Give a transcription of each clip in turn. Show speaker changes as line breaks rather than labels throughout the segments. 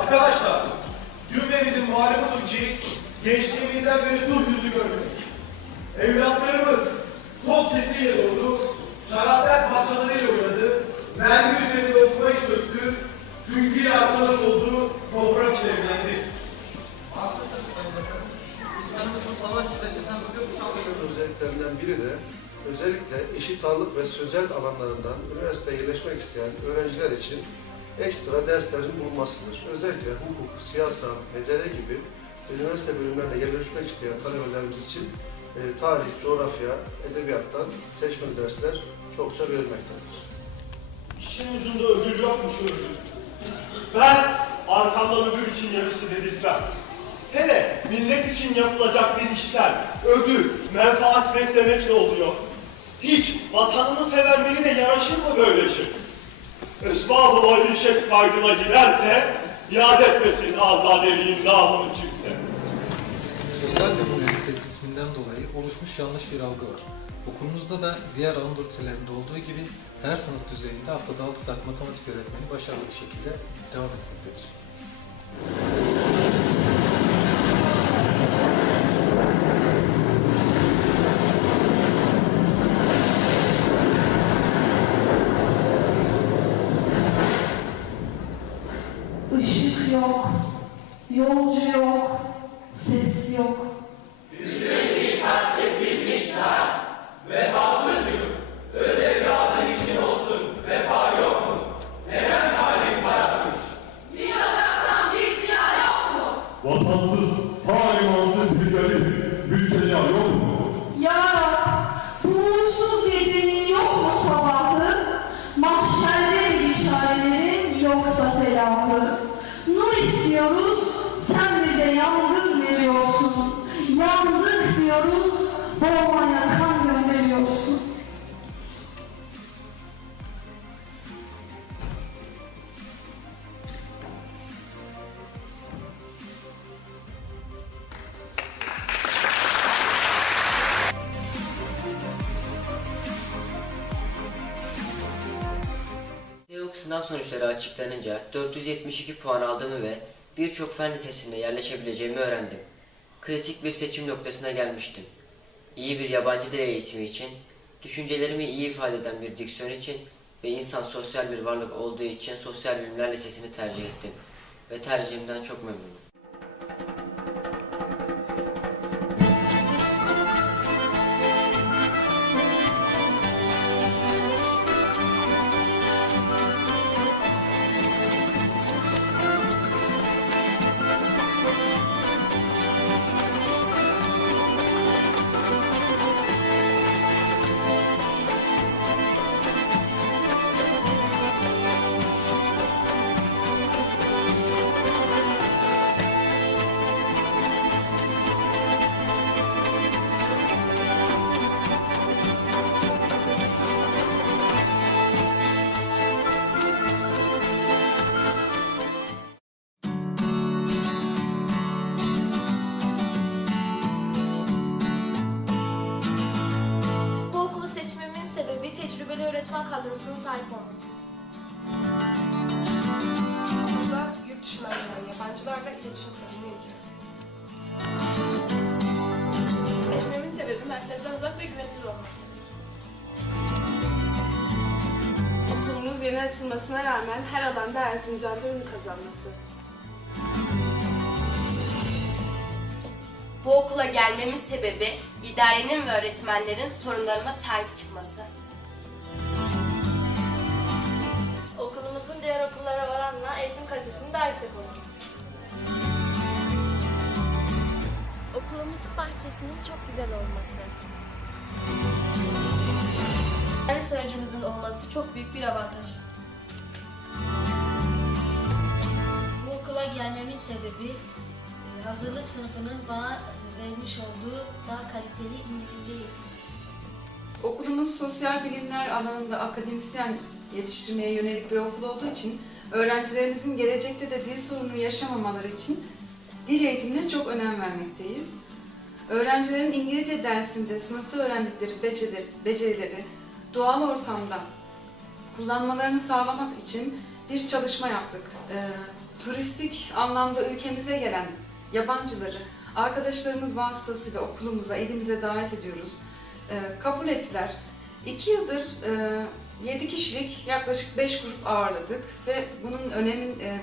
Arkadaşlar, cümlemizin malumudur ki gençliğimizden beri sur yüzü görmedik. Evlatlarımız top sesiyle doğdu, şaraplar parçalarıyla oynadı, mermi üzerinde okumayı söktü, süngüyle arkadaş oldu, toprak ile evlendi.
Haklısınız Sayın Bakanım. İnsanımız bu savaş şiddetinden bıkıp usanmıyor.
özelliklerinden biri de özellikle eşit ağırlık ve sözel alanlarından üniversiteye yerleşmek isteyen öğrenciler için ekstra derslerin bulunmasıdır. Özellikle hukuk, siyasal, medeni gibi üniversite bölümlerine yerleşmek isteyen talebelerimiz için e, tarih, coğrafya, edebiyattan seçmeli dersler çokça verilmektedir.
İşin ucunda ödül yokmuş ödül. Ben arkamdan ödül için yarıştı dedizmem. Hele millet için yapılacak bir işler, ödül, menfaat beklemekle oluyor. Hiç vatanını seven birine yaraşır mı böyle şey? Esbab-ı maişet kaydına girerse, yad etmesin azadeliğin namını kimse.
Sosyal Bilimler Lisesi isminden dolayı oluşmuş yanlış bir algı var. Okulumuzda da diğer Anadolu liselerinde olduğu gibi her sınıf düzeyinde haftada 6 saat matematik öğretmeni başarılı bir şekilde devam etmektedir.
Sınav sonuçları açıklanınca 472 puan aldığımı ve birçok fen lisesine yerleşebileceğimi öğrendim. Kritik bir seçim noktasına gelmiştim. İyi bir yabancı dil eğitimi için, düşüncelerimi iyi ifade eden bir diksiyon için ve insan sosyal bir varlık olduğu için Sosyal Bilimler Lisesi'ni tercih ettim. Ve tercihimden çok memnunum.
Açılmasına rağmen her alanda Erzincan'da ünlü kazanması.
Bu okula gelmemin sebebi idarenin ve öğretmenlerin sorunlarına sahip çıkması. Okulumuzun diğer okullara oranla eğitim kalitesinin daha yüksek olması. Okulumuzun bahçesinin çok güzel olması. Ders aracımızın olması çok büyük bir avantaj.
Bu okula gelmemin sebebi e, hazırlık sınıfının bana e, vermiş olduğu daha kaliteli İngilizce eğitimi.
Okulumuz sosyal bilimler alanında akademisyen yetiştirmeye yönelik bir okul olduğu için öğrencilerimizin gelecekte de dil sorunu yaşamamaları için
dil eğitimine çok önem vermekteyiz. Öğrencilerin İngilizce dersinde sınıfta öğrendikleri becerileri, becerileri doğal ortamda kullanmalarını sağlamak için bir çalışma yaptık. Ee, turistik anlamda ülkemize gelen yabancıları arkadaşlarımız vasıtasıyla okulumuza, elimize davet ediyoruz. Ee, kabul ettiler. İki yıldır e, 7 kişilik yaklaşık 5 grup ağırladık ve bunun önemin e,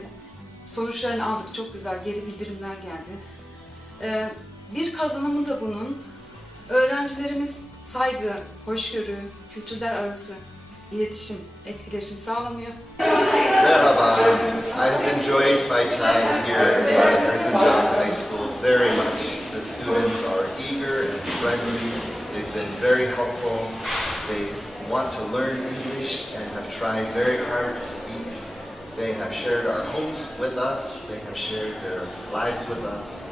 sonuçlarını aldık. Çok güzel geri bildirimler geldi. E, bir kazanımı da bunun öğrencilerimiz saygı, hoşgörü, kültürler arası iletişim, etkileşim.
Merhaba. I have enjoyed my time here at Erzincan High School very much. The students are eager and friendly. They've been very helpful. They want to learn English and have tried very hard to speak. They have shared our homes with us. They have shared their lives with us.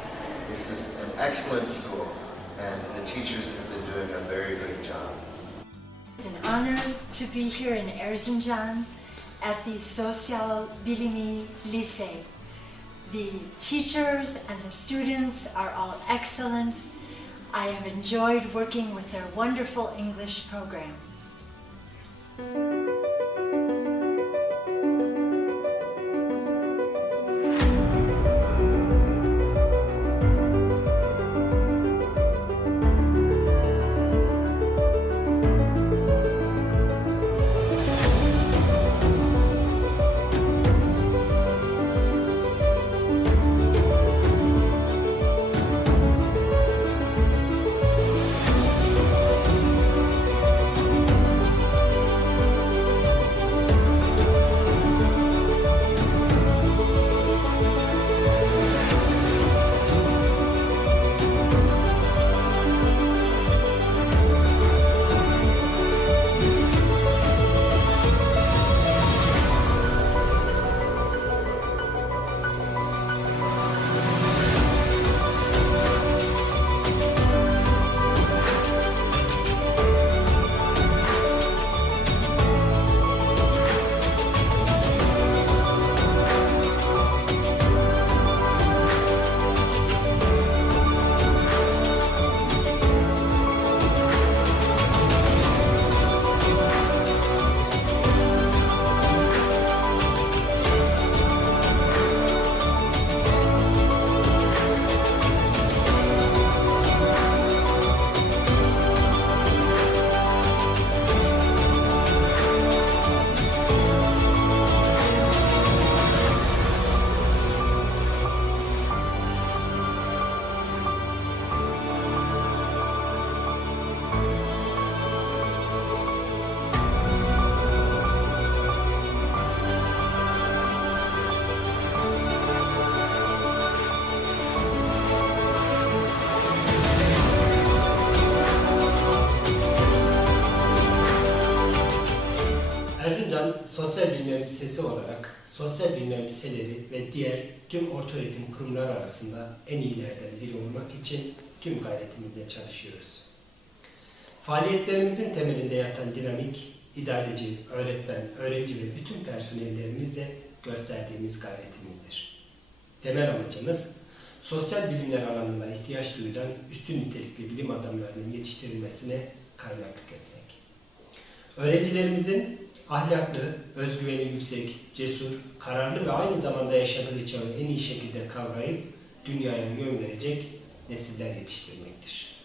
This is an excellent school and the teachers have been doing a very good job.
It's an honor to be here in Erzincan at the Social Bilimi Lise. The teachers and the students are all excellent. I have enjoyed working with their wonderful English program.
Lisesi olarak sosyal bilimler liseleri ve diğer tüm ortaöğretim kurumları arasında en iyilerden biri olmak için tüm gayretimizle çalışıyoruz. Faaliyetlerimizin temelinde yatan dinamik, idareci, öğretmen, öğrenci ve bütün personellerimizle gösterdiğimiz gayretimizdir. Temel amacımız sosyal bilimler alanında ihtiyaç duyulan üstün nitelikli bilim adamlarının yetiştirilmesine kaynaklık etmek. Öğrencilerimizin ahlaklı, özgüveni yüksek, cesur, kararlı ve aynı zamanda yaşadığı çağı en iyi şekilde kavrayıp dünyaya yön verecek nesiller yetiştirmektir.